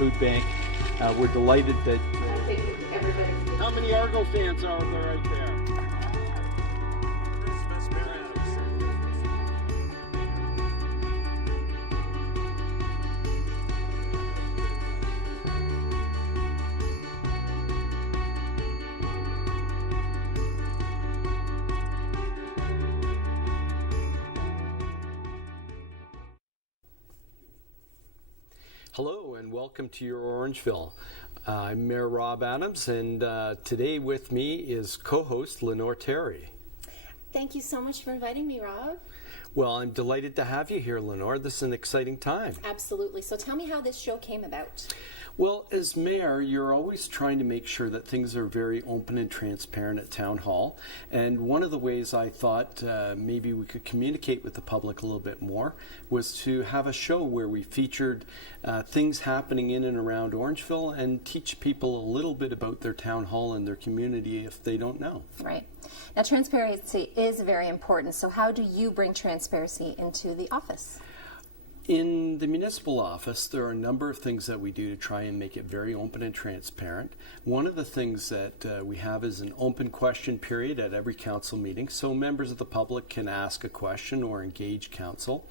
food bank. We're delighted that... I think everybody... How many Argo fans are there right there? Hello and welcome to your Orangeville. I'm Mayor Rob Adams, and today with me is co-host Lenore Terry. Thank you so much for inviting me, Rob. Well, I'm delighted to have you here, Lenore. This is an exciting time. Absolutely. So tell me how this show came about. Well, as mayor, you're always trying to make sure that things are very open and transparent at Town Hall. And one of the ways I thought maybe we could communicate with the public a little bit more was to have a show where we featured things happening in and around Orangeville and teach people a little bit about their Town Hall and their community if they don't know. Right. Now, transparency is very important. So how do you bring transparency into the office? In the municipal office, there are a number of things that we do to try and make it very open and transparent. One of the things that we have is an open question period at every council meeting, so members of the public can ask a question or engage council.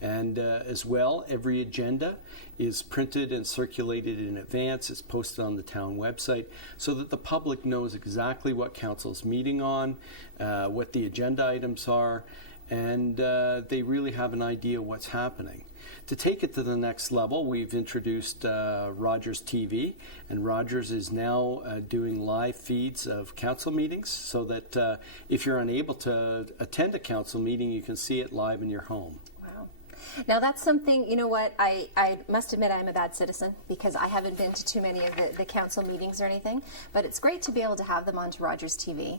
And as well, every agenda is printed and circulated in advance. It's posted on the town website so that the public knows exactly what council's meeting on, what the agenda items are, and they really have an idea what's happening. To take it to the next level, we've introduced Rogers TV, and Rogers is now doing live feeds of council meetings so that if you're unable to attend a council meeting, you can see it live in your home. Now that's something, you know what, I must admit I'm a bad citizen because I haven't been to too many of the council meetings or anything, but it's great to be able to have them onto Rogers TV.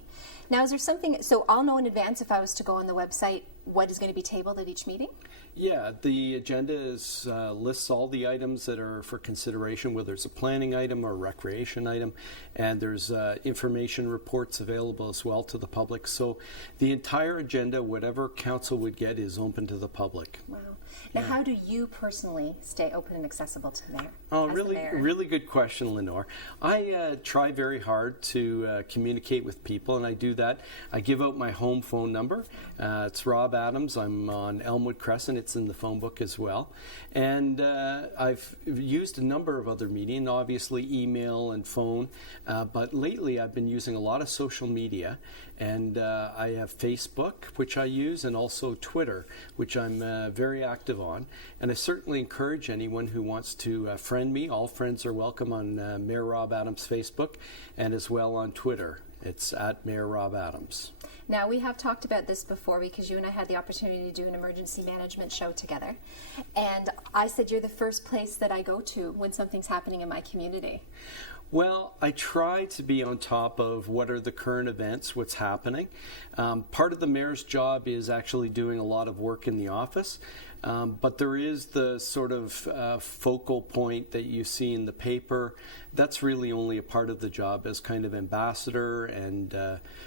Now is there something, so I'll know in advance if I was to go on the website what is going to be tabled at each meeting? Yeah, the agenda lists all the items that are for consideration, whether it's a planning item or a recreation item, and there's information reports available as well to the public. So the entire agenda, whatever council would get, is open to the public. Wow. Now, how do you personally stay open and accessible to the mayor? Oh, really good question, Lenore. I try very hard to communicate with people, and I do that. I give out my home phone number. It's Rob Adams. I'm on Elmwood Crescent. It's in the phone book as well. And I've used a number of other media, obviously email and phone, but lately I've been using a lot of social media. And I have Facebook, which I use, and also Twitter, which I'm very active on. And I certainly encourage anyone who wants to friend me. All friends are welcome on Mayor Rob Adams Facebook, and as well on Twitter. It's at Mayor Rob Adams. Now, we have talked about this before because you and I had the opportunity to do an emergency management show together. And I said you're the first place that I go to when something's happening in my community. Well, I try to be on top of what are the current events, what's happening. Part of the mayor's job is actually doing a lot of work in the office, but there is the sort of focal point that you see in the paper. That's really only a part of the job as kind of ambassador and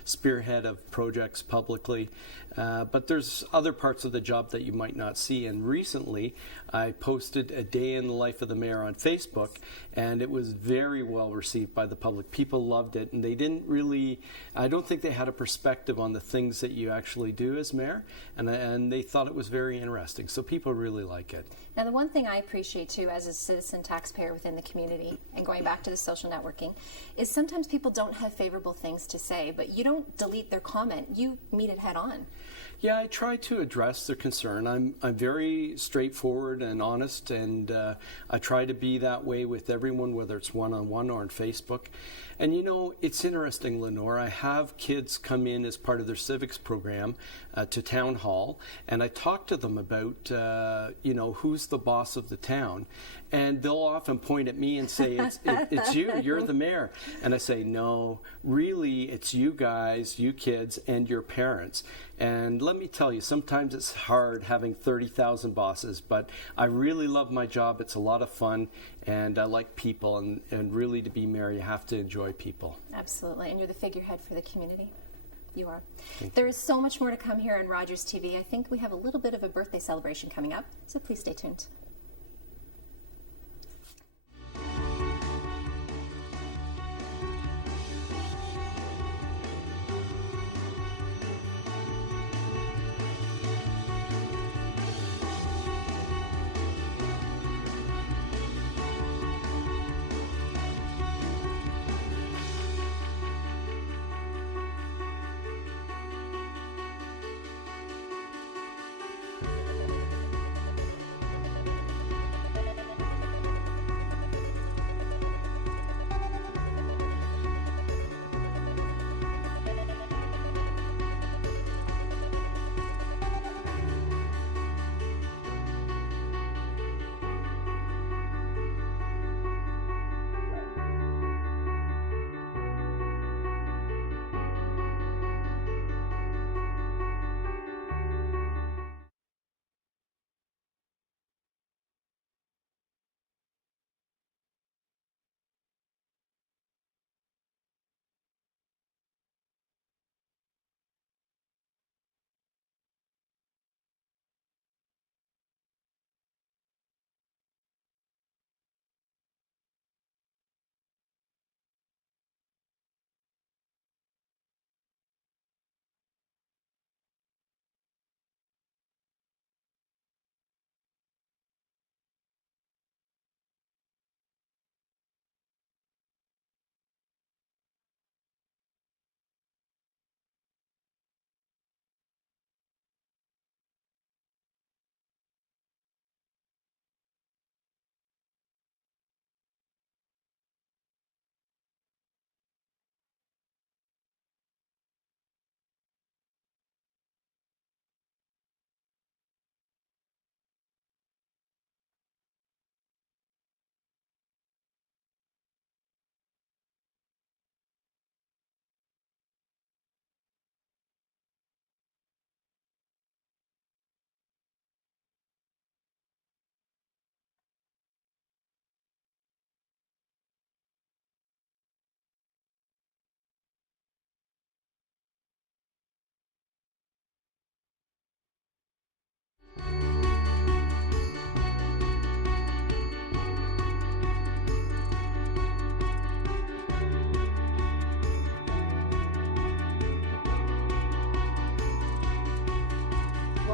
spearhead of projects publicly. But there's other parts of the job that you might not see. And recently, I posted a day in the life of the mayor on Facebook, and it was very well received by the public. People loved it, and they didn't really, I don't think they had a perspective on the things that you actually do as mayor, and they thought it was very interesting. So people really like it. Now, the one thing I appreciate, too, as a citizen taxpayer within the community, and going back to the social networking, is sometimes people don't have favorable things to say, but you don't delete their comment. You meet it head on. Yeah, I try to address their concern. I'm very straightforward and honest, and I try to be that way with everyone, whether it's one-on-one or on Facebook. And you know, it's interesting, Lenore, I have kids come in as part of their civics program to Town Hall, and I talk to them about, you know, who's the boss of the town. And they'll often point at me and say, it's you, you're the mayor. And I say, no, really, it's you guys, you kids, and your parents. And let me tell you, sometimes it's hard having 30,000 bosses, but I really love my job. It's a lot of fun, and I like people, and really to be mayor, you have to enjoy people. Absolutely, and you're the figurehead for the community. You are. There is so much more to come here on Rogers TV. I think we have a little bit of a birthday celebration coming up, so please stay tuned.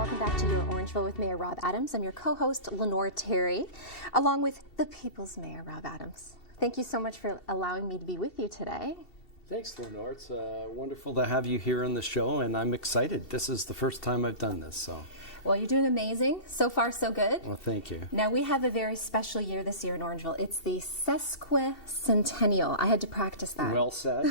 welcome back to Your Orangeville with Mayor Rob Adams. I'm your co-host, Lenore Terry, along with the People's Mayor, Rob Adams. Thank you so much for allowing me to be with you today. Thanks, Lenore. It's wonderful to have you here on the show, and I'm excited. This is the first time I've done this, so. Well, you're doing amazing. So far, so good. Well, thank you. Now, we have a very special year this year in Orangeville. It's the Sesquicentennial. I had to practice that. Well said.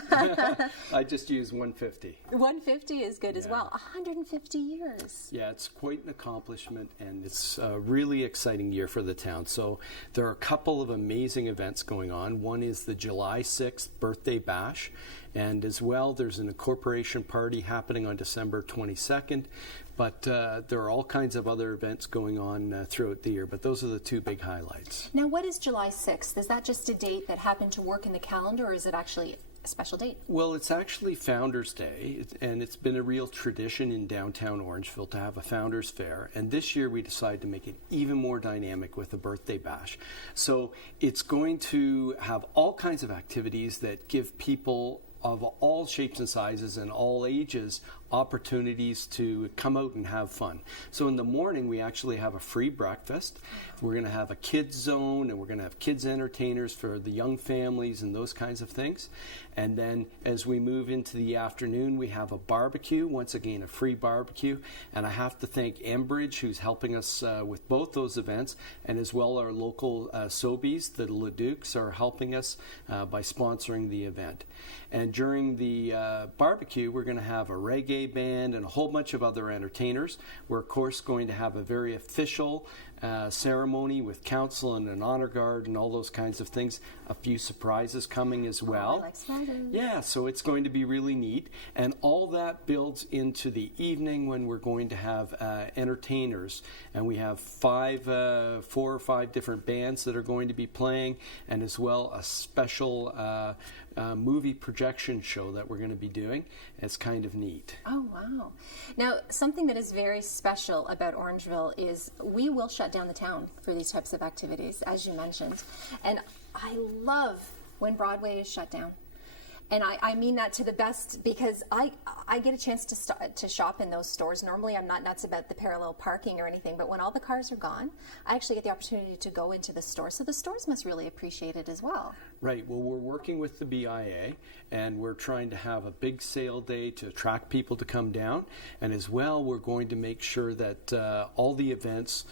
I just use 150. 150 is good as well. 150 years. Yeah, it's quite an accomplishment, and it's a really exciting year for the town. So there are a couple of amazing events going on. One is the July 6th birthday bash, and as well there's an incorporation party happening on December 22nd. But there are all kinds of other events going on throughout the year, but those are the two big highlights. Now, what is July 6th? Is that just a date that happened to work in the calendar, or is it actually a special date? Well, it's actually Founders Day, and it's been a real tradition in downtown Orangeville to have a Founders Fair. And this year we decided to make it even more dynamic with a birthday bash. So it's going to have all kinds of activities that give people of all shapes and sizes and all ages opportunities to come out and have fun. So in the morning we actually have a free breakfast. We're going to have a kids zone, and we're going to have kids entertainers for the young families and those kinds of things. And then as we move into the afternoon, we have a barbecue, once again a free barbecue. And I have to thank Enbridge, who's helping us with both those events, and as well our local Sobeys, the Ledukes, are helping us by sponsoring the event. And during the barbecue, we're going to have a reggae band and a whole bunch of other entertainers. We're, of course, going to have a very official ceremony with council and an honor guard and all those kinds of things. A few surprises coming as well. Oh, excited. Yeah, so it's going to be really neat. And all that builds into the evening when we're going to have entertainers. And we have 4 or 5 different bands that are going to be playing, and as well a special movie projection show that we're going to be doing. It's kind of neat. Oh, wow. Now, something that is very special about Orangeville is we will shut down the town for these types of activities, as you mentioned. And I love when Broadway is shut down. And I mean that to the best, because I get a chance to shop in those stores. Normally I'm not nuts about the parallel parking or anything, but when all the cars are gone, I actually get the opportunity to go into the store. So the stores must really appreciate it as well. Right. Well, we're working with the BIA, and we're trying to have a big sale day to attract people to come down. And as well, we're going to make sure that all the events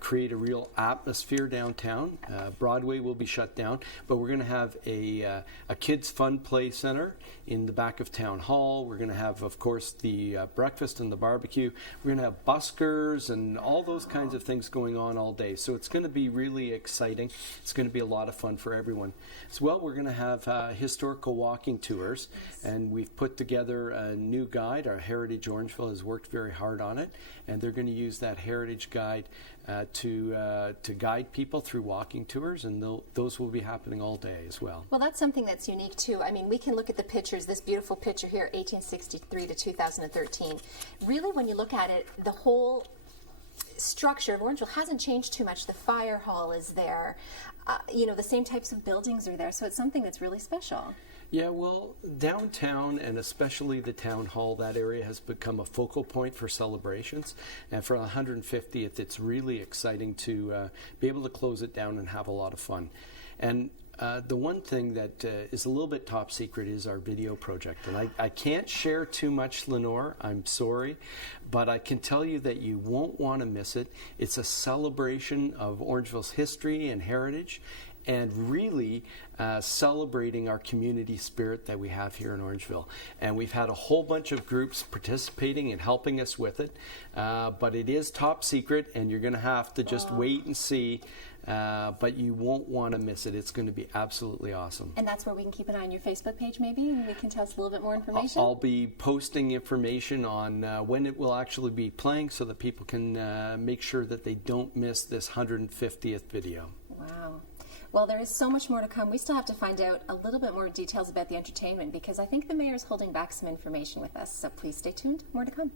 create a real atmosphere downtown. Broadway will be shut down, but we're going to have a kids' fun play center in the back of Town Hall. We're going to have, of course, the breakfast and the barbecue. We're going to have buskers and all those kinds of things going on all day. So it's going to be really exciting. It's going to be a lot of fun for everyone. As well, we're going to have historical walking tours, and we've put together a new guide. Our Heritage Orangeville has worked very hard on it, and they're going to use that Heritage Guide to guide people through walking tours, and those will be happening all day as well. Well, that's something that's unique too. I mean, we can look at the pictures, this beautiful picture here, 1863 to 2013. Really, when you look at it, the whole structure of Orangeville hasn't changed too much. The fire hall is there. The same types of buildings are there, so it's something that's really special. Yeah, well, downtown, and especially the town hall, that area has become a focal point for celebrations. And for the 150th, it's really exciting to be able to close it down and have a lot of fun. And the one thing that is a little bit top secret is our video project. And I can't share too much, Lenore, I'm sorry, but I can tell you that you won't want to miss it. It's a celebration of Orangeville's history and heritage, and really celebrating our community spirit that we have here in Orangeville. And we've had a whole bunch of groups participating and helping us with it, but it is top secret, and you're going to have to just wait and see. But you won't want to miss it. It's going to be absolutely awesome. And that's where we can keep an eye on your Facebook page, maybe, and we can tell us a little bit more information? I'll be posting information on when it will actually be playing, so that people can make sure that they don't miss this 150th video. Wow. Well, there is so much more to come. We still have to find out a little bit more details about the entertainment, because I think the mayor is holding back some information with us. So please stay tuned. More to come.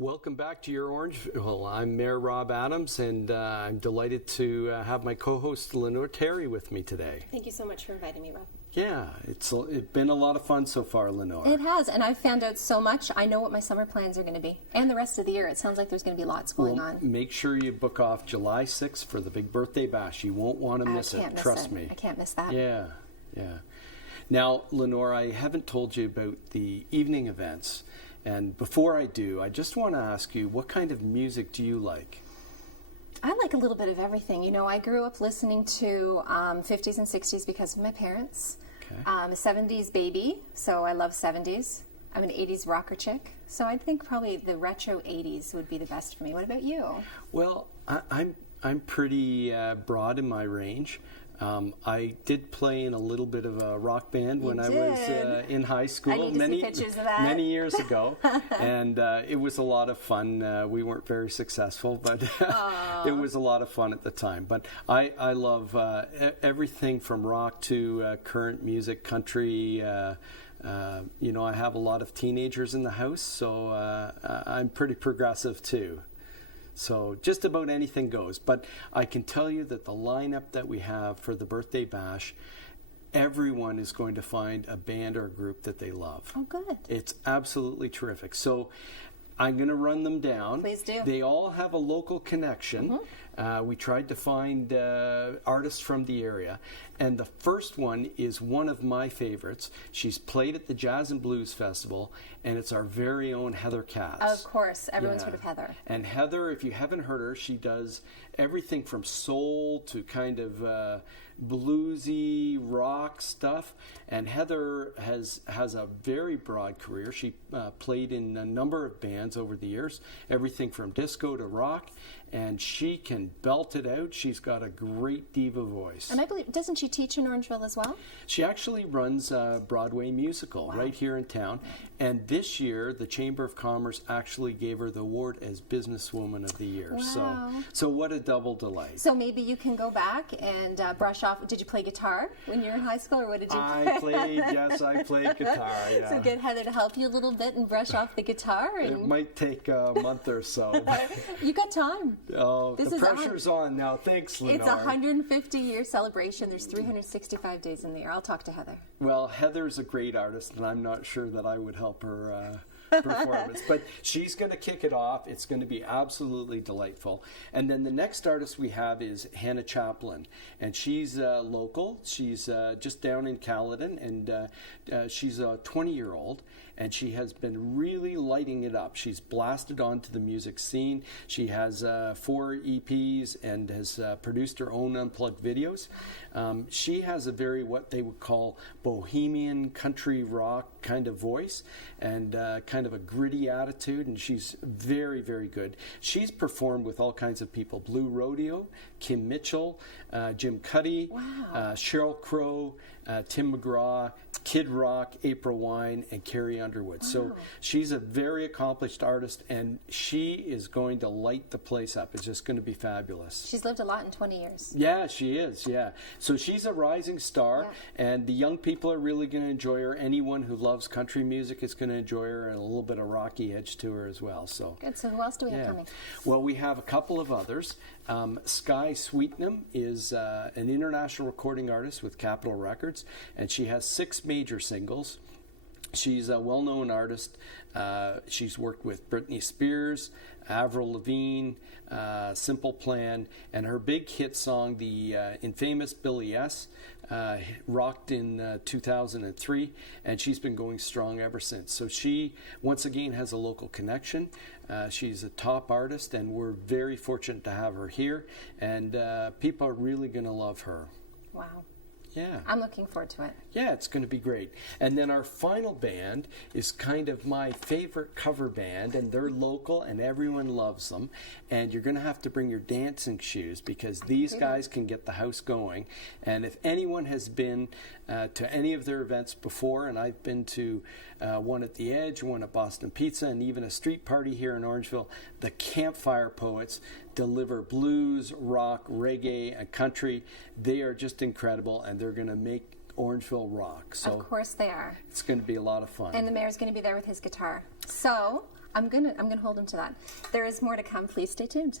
Welcome back to your Orangeville. I'm Mayor Rob Adams, and I'm delighted to have my co-host Lenore Terry with me today. Thank you so much for inviting me, Rob. Yeah, it's been a lot of fun so far, Lenore. It has, and I've found out so much. I know what my summer plans are going to be, and the rest of the year. It sounds like there's going to be lots going on. Make sure you book off July 6th for the big birthday bash. You won't want to miss it. Trust me. I can't miss that. Yeah. Now, Lenore, I haven't told you about the evening events. And before I do, I just want to ask you, what kind of music do you like? I like a little bit of everything. You know, I grew up listening to 50s and 60s because of my parents. Okay. I'm a 70s baby, so I love 70s. I'm an 80s rocker chick, so I think probably the retro 80s would be the best for me. What about you? Well, I'm pretty broad in my range. I did play in a little bit of a rock band when I was in high school. I need to see pictures of that. Many years ago, and it was a lot of fun. We weren't very successful, but it was a lot of fun at the time. But I love everything from rock to current music, country. You know, I have a lot of teenagers in the house, so I'm pretty progressive too. So just about anything goes. But I can tell you that the lineup that we have for the birthday bash, everyone is going to find a band or a group that they love. Oh, good. It's absolutely terrific. So I'm going to run them down. Please do. They all have a local connection. We tried to find artists from the area. And the first one is one of my favorites. She's played at the Jazz and Blues Festival, and it's our very own Heather Cass. Of course. Everyone's heard of Heather. And Heather, if you haven't heard her, she does everything from soul to kind of bluesy rock stuff. And Heather has a very broad career. She played in a number of bands over the years, everything from disco to rock. And she can belt it out. She's got a great diva voice. And I believe, doesn't she teach in Orangeville as well? She actually runs a Broadway musical right here in town. And this year, the Chamber of Commerce actually gave her the award as Businesswoman of the Year. Wow. So what a double delight. So maybe you can go back and brush off. Did you play guitar when you were in high school, or what did you play? I played guitar, yeah. So get Heather to help you a little bit and brush off the guitar. And it might take a month or so. You got time. Oh, the pressure's on now. Thanks, Lenore. It's a 150-year celebration. There's 365 days in the year. I'll talk to Heather. Well, Heather's a great artist, and I'm not sure that I would help her performance. But she's going to kick it off. It's going to be absolutely delightful. And then the next artist we have is Hannah Chaplin. And she's local. She's just down in Caledon, and she's a 20-year-old. And she has been really lighting it up. She's blasted onto the music scene. She has 4 EPs and has produced her own unplugged videos. She has a very, what they would call, bohemian country rock kind of voice and kind of a gritty attitude, and she's very, very good. She's performed with all kinds of people: Blue Rodeo, Kim Mitchell, Jim Cuddy, Sheryl Crow, Tim McGraw, Kid Rock, April Wine, and Carrie Underwood. Wow. So she's a very accomplished artist, and she is going to light the place up. It's just going to be fabulous. She's lived a lot in 20 years. Yeah, she is, yeah. So she's a rising star, and the young people are really going to enjoy her. Anyone who loves country music is going to enjoy her, and a little bit of rocky edge to her as well. So good. So who else do we have coming? Well, we have a couple of others. Sky Sweetnam is an international recording artist with Capitol Records, and she has 6 major singles. She's a well-known artist. She's worked with Britney Spears, Avril Lavigne, Simple Plan, and her big hit song, the infamous Billy S., rocked in 2003, and she's been going strong ever since. So she, once again, has a local connection. She's a top artist, and we're very fortunate to have her here, and people are really going to love her. Wow. Yeah. I'm looking forward to it. Yeah, it's going to be great. And then our final band is kind of my favorite cover band, and they're local, and everyone loves them. And you're going to have to bring your dancing shoes because these guys can get the house going. And if anyone has been to any of their events before, and I've been to one at the Edge, one at Boston Pizza, and even a street party here in Orangeville, the Campfire Poets deliver blues, rock, reggae, and country. They are just incredible, and they're going to make Orangeville rock. So of course they are. It's going to be a lot of fun. And the mayor's going to be there with his guitar. So I'm gonna hold him to that. There is more to come. Please stay tuned.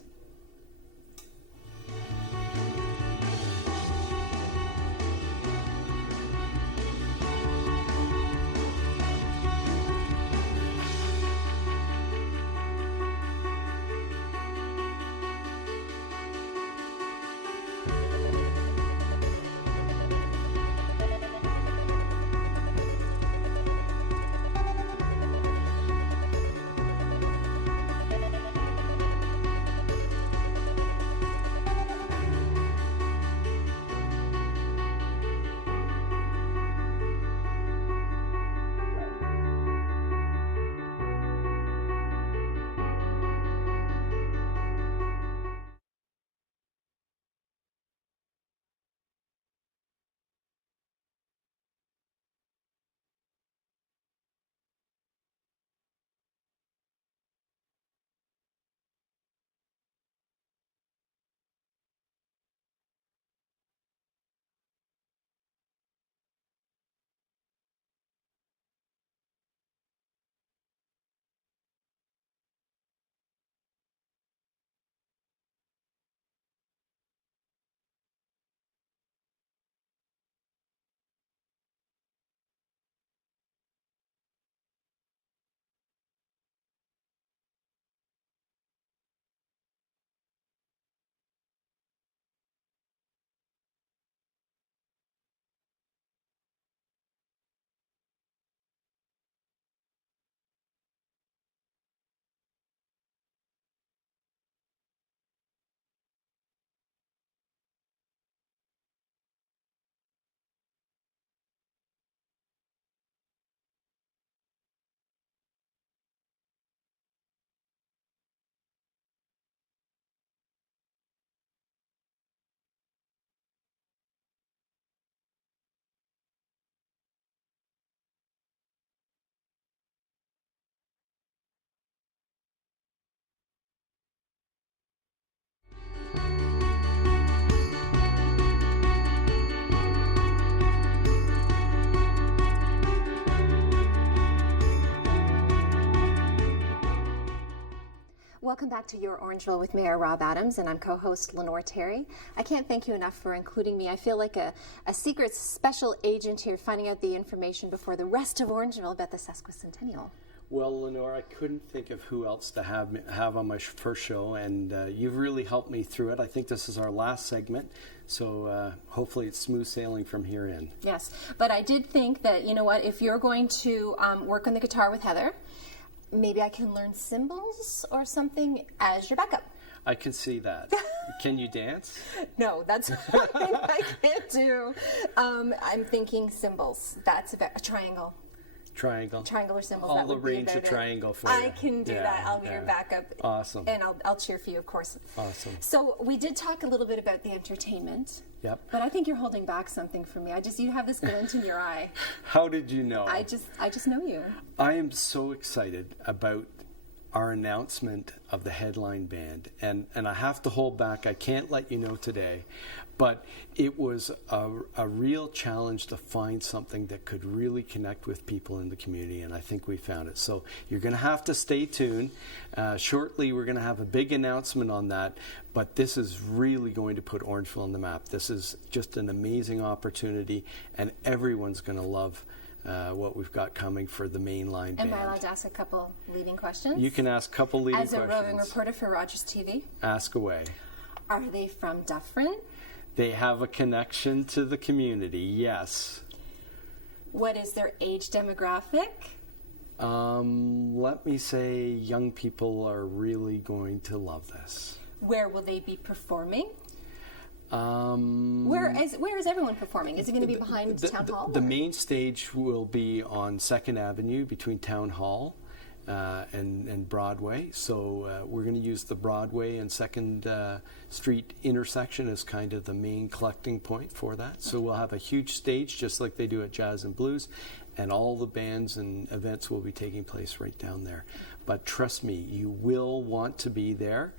Welcome back to Your Orangeville with Mayor Rob Adams, and I'm co-host Lenore Terry. I can't thank you enough for including me. I feel like a secret special agent here finding out the information before the rest of Orangeville about the Sesquicentennial. Well, Lenore, I couldn't think of who else to have on my first show, and you've really helped me through it. I think this is our last segment, so hopefully it's smooth sailing from here in. Yes, but I did think that, you know what, if you're going to work on the guitar with Heather, maybe I can learn cymbals or something as your backup. I can see that. Can you dance? No, that's one thing I can't do. I'm thinking cymbals. That's about a triangle. Triangle or cymbals. I'll arrange a triangle for you. I can do that. I'll be your backup. Awesome. And I'll cheer for you, of course. Awesome. So we did talk a little bit about the entertainment. Yep. But I think you're holding back something from me. You have this glint in your eye. How did you know? I just know you. I am so excited about our announcement of the headline band, and I have to hold back. I can't let you know today, but it was a real challenge to find something that could really connect with people in the community, and I think we found it. So you're going to have to stay tuned. Shortly, we're going to have a big announcement on that, but this is really going to put Orangeville on the map. This is just an amazing opportunity, and everyone's going to love what we've got coming for the mainline band. Am I allowed to ask a couple leading questions? You can ask a couple leading questions. As a roving reporter for Rogers TV. Ask away. Are they from Dufferin? They have a connection to the community, yes. What is their age demographic? Let me say young people are really going to love this. Where will they be performing? Where is everyone performing? Is it going to be behind Town Hall? The main stage will be on 2nd Avenue between Town Hall and Broadway. So we're going to use the Broadway and 2nd Street intersection as kind of the main collecting point for that. So we'll have a huge stage just like they do at Jazz and Blues, and all the bands and events will be taking place right down there. But trust me, you will want to be there.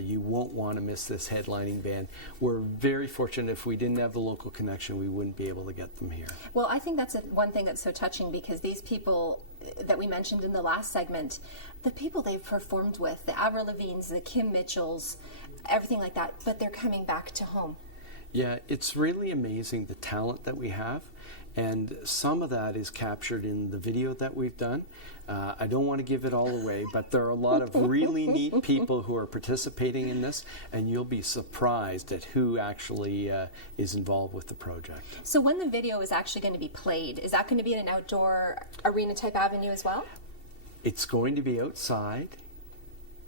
You won't want to miss this headlining band. We're very fortunate. If we didn't have the local connection, we wouldn't be able to get them here. Well, I think that's one thing that's so touching, because these people that we mentioned in the last segment, the people they've performed with, the Avril Lavignes, the Kim Mitchells, everything like that, but they're coming back to home. Yeah, it's really amazing the talent that we have, and some of that is captured in the video that we've done. I don't want to give it all away, but there are a lot of really neat people who are participating in this, and you'll be surprised at who actually is involved with the project. So when the video is actually going to be played, is that going to be in an outdoor arena type avenue as well? It's going to be outside.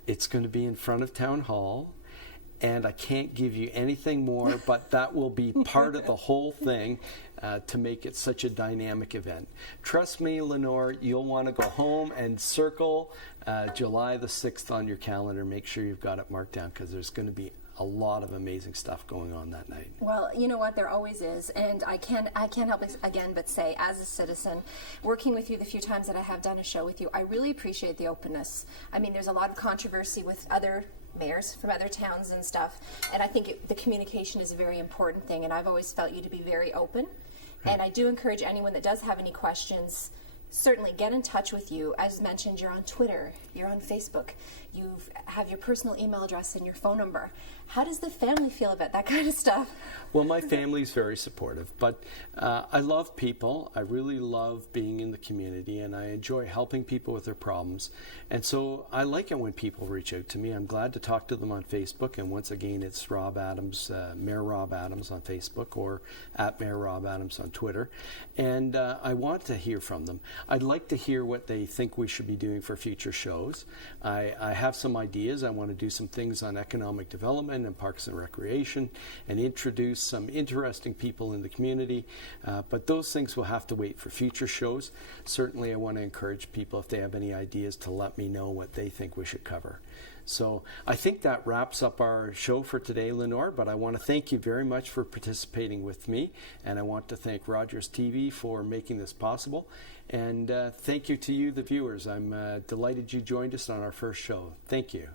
It's going to be in front of Town Hall. And I can't give you anything more, but that will be part of the whole thing to make it such a dynamic event. Trust me, Lenore, you'll want to go home and circle July the 6th on your calendar. Make sure you've got it marked down, because there's going to be a lot of amazing stuff going on that night. Well, you know what, there always is, and I can't help again but say, as a citizen, working with you the few times that I have done a show with you, I really appreciate the openness. I mean, there's a lot of controversy with other mayors from other towns and stuff, and I think the communication is a very important thing, and I've always felt you to be very open. Right. And I do encourage anyone that does have any questions, certainly get in touch with you. As mentioned, you're on Twitter, you're on Facebook, you have your personal email address and your phone number. How does the family feel about that kind of stuff? Well, my family's very supportive, but I love people. I really love being in the community, and I enjoy helping people with their problems. And so I like it when people reach out to me. I'm glad to talk to them on Facebook, and once again, it's Rob Adams, Mayor Rob Adams on Facebook, or at Mayor Rob Adams on Twitter. And I want to hear from them. I'd like to hear what they think we should be doing for future shows. I have some ideas. I want to do some things on economic development and parks and recreation, and introduce some interesting people in the community. But those things will have to wait for future shows. Certainly I want to encourage people, if they have any ideas, to let me know what they think we should cover. So I think that wraps up our show for today, Lenore, but I want to thank you very much for participating with me, and I want to thank Rogers TV for making this possible, and thank you to you, the viewers. I'm delighted you joined us on our first show. Thank you.